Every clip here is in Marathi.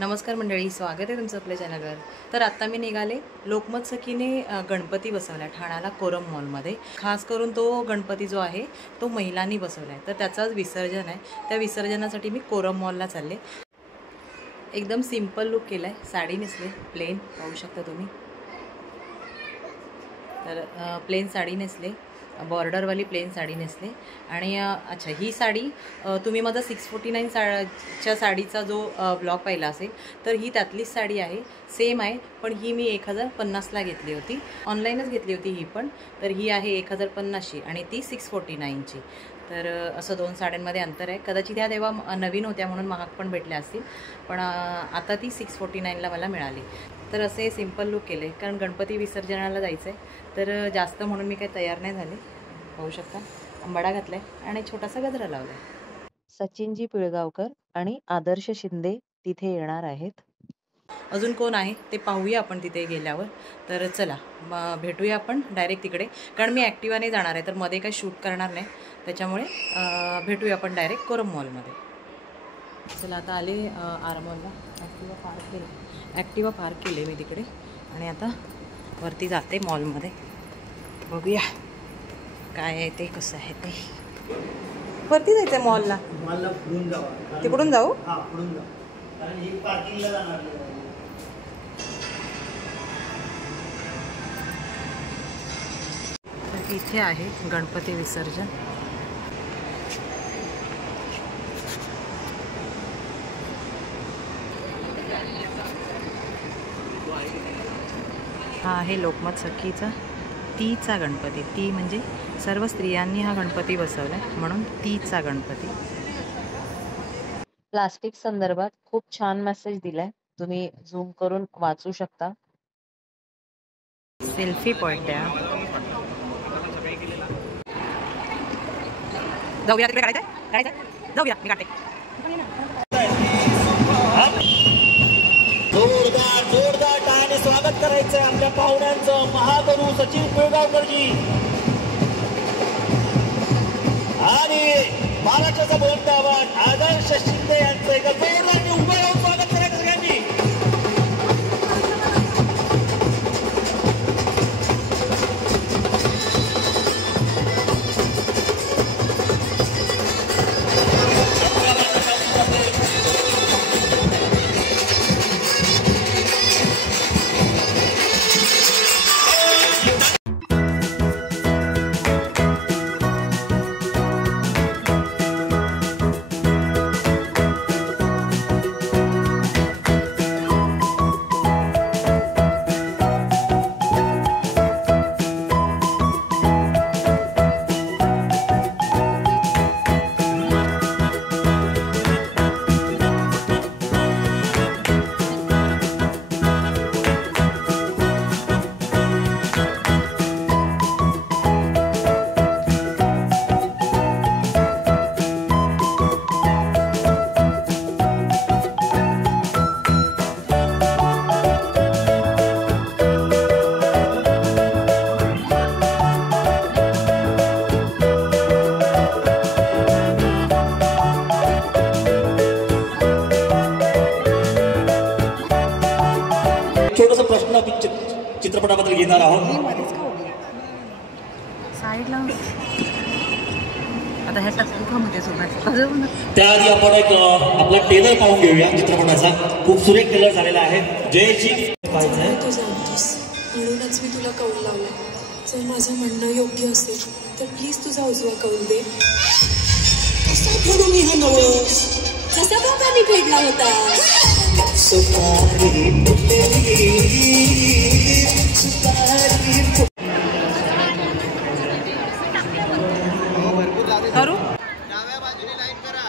नमस्कार मंडळी, स्वागत आहे तुमचं आपल्या चॅनलवर. तर आत्ता मी निघाले. लोकमत सखीने गणपती बसवला ठाण्याला कोरम मॉलमध्ये. खास करून तो गणपती जो आहे तो महिलांनी बसवला आहे, तर त्याचाच विसर्जन आहे. त्या विसर्जनासाठी मी कोरम मॉलला चालले. एकदम सिंपल लुक केला आहे. साडी नेसले, प्लेन पाहू शकता तुम्ही. तर प्लेन साडी नेसले, बॉर्डरवाली प्लेन साडी नेसले. आणि अच्छा, ही साडी तुम्ही माझा 649 च्या साडीचा जो ब्लॉग पाहिला असेल तर ही त्यातलीच साडी आहे, सेम आहे. पण ही मी 1050ला घेतली होती, ऑनलाईनच घेतली होती ही पण. तर ही आहे 1050ची आणि ती 649ची. तर असं दोन साड्यांमध्ये अंतर आहे. कदाचित ह्या तेव्हा नवीन होत्या म्हणून महाग पण भेटल्या असतील, पण आता ती 649ला मला मिळाली. तर असे सिंपल लुक केले, कारण गणपती विसर्जनाला जायचं आहे. तर जास्त म्हणून मी काही तयार नाही झाले. पाहू शकता, अंबाडा घातलाय आणि छोटासा गजरा लावलाय. सचिनजी पिळगावकर आणि आदर्श शिंदे तिथे येणार आहेत. अजून कोण आहे ते पाहूया आपण तिथे गेल्यावर. तर चला भेटूया आपण डायरेक्ट तिकडे, कारण मी ॲक्टिवाने जाणार आहे, तर मध्ये काही शूट करणार नाही. त्याच्यामुळे भेटूया आपण डायरेक्ट कोरम मॉलमध्ये. चला आता आले आर मॉलला. ॲक्टिवा पार्क केले मी तिकडे आणि आता वरती जाते मॉलमध्ये. बघूया काय आहे ते, कसं आहे ते. वरती जायचं आहे मॉलला. तिकडून जाऊ. तर इथे आहे गणपती विसर्जन. हा आहे लोकमत सखीचा तीचा गणपती. ती म्हणजे सर्व स्त्रियांनी हा गणपती बसवलाय, म्हणून तीचा गणपती. प्लास्टिक संदर्भात खूप छान मेसेज दिलाय, तुम्ही झूम करून वाचू शकता. सेल्फी पॉइंट आहे. जाऊया तिकडे. काढायचं जाऊया, मी काढते. जोरदार टाळ्याने स्वागत करायचंय आपल्या पाहुण्यांचं. महागुरु सचिन पिळगावकरजी आणि महाराष्ट्राचा बोलतावान आदर्श शिंदे यांचं एका जोरदार उभं राहून स्वागत करायचं सगळ्यांनी. छोटासा प्रश्न चित्रपटाबद्दल घेणार आहोत. त्याआधी आपण एक आपला टेलर पाहून घेऊया चित्रपटाचा. खूप सुरेख टेलर झालेला आहे. जयजी म्हणूनच मी तुला कौल लावला. जर माझं म्हणणं योग्य असेल तर प्लीज तुझा उजवा कौल दे. कसा फेडू मी हा नवस, कसा बाबांनी फेडला होता. करू डाव्या बाजूने लाईन करा.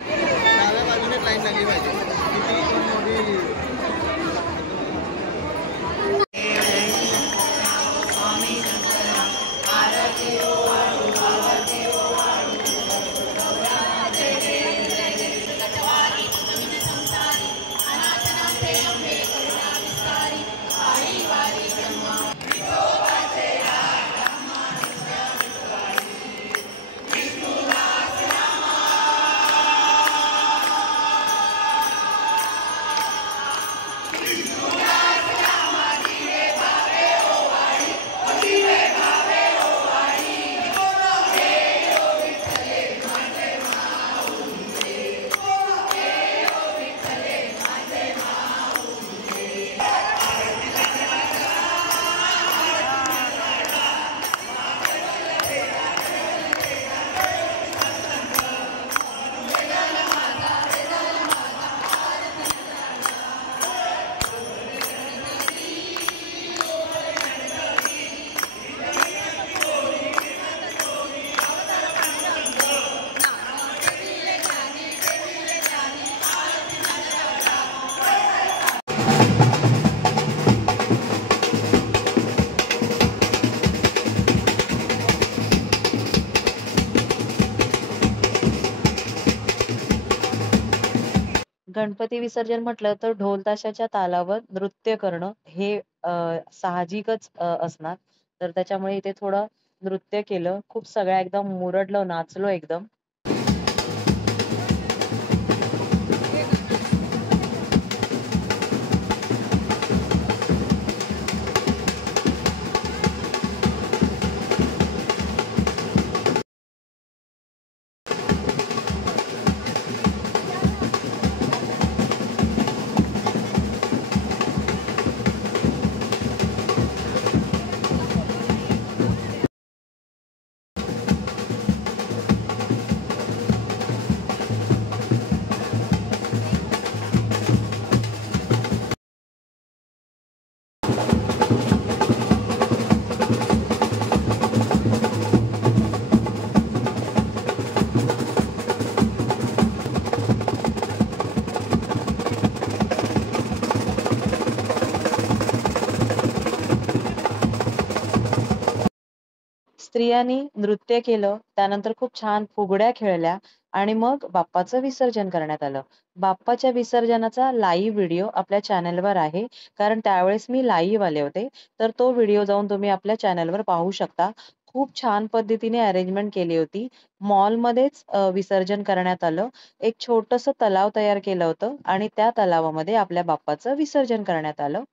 डाव्या बाजूने लाईन लागली पाहिजे. गणपती विसर्जन म्हटलं तर ढोल ताशाच्या तालावर नृत्य करणं हे साहजिकच असणार. तर त्याच्यामुळे इथे थोडं नृत्य केलं. खूप सगळ्या एकदम मुरडलो, नाचलो एकदम. स्त्रियांनी नृत्य केलं, त्यानंतर खूप छान फुगड्या खेळल्या आणि मग बाप्पाचं विसर्जन करण्यात आलं. बाप्पाच्या विसर्जनाचा लाईव्ह व्हिडिओ आपल्या चॅनलवर आहे. कारण त्यावेळेस मी लाईव्ह आले होते. तर तो व्हिडिओ जाऊन तुम्ही आपल्या चॅनलवर पाहू शकता. खूप छान पद्धतीने अरेंजमेंट केली होती. मॉलमध्येच विसर्जन करण्यात आलं. एक छोटंसं तलाव तयार केलं होतं आणि त्या तलावामध्ये आपल्या बाप्पाचं विसर्जन करण्यात आलं.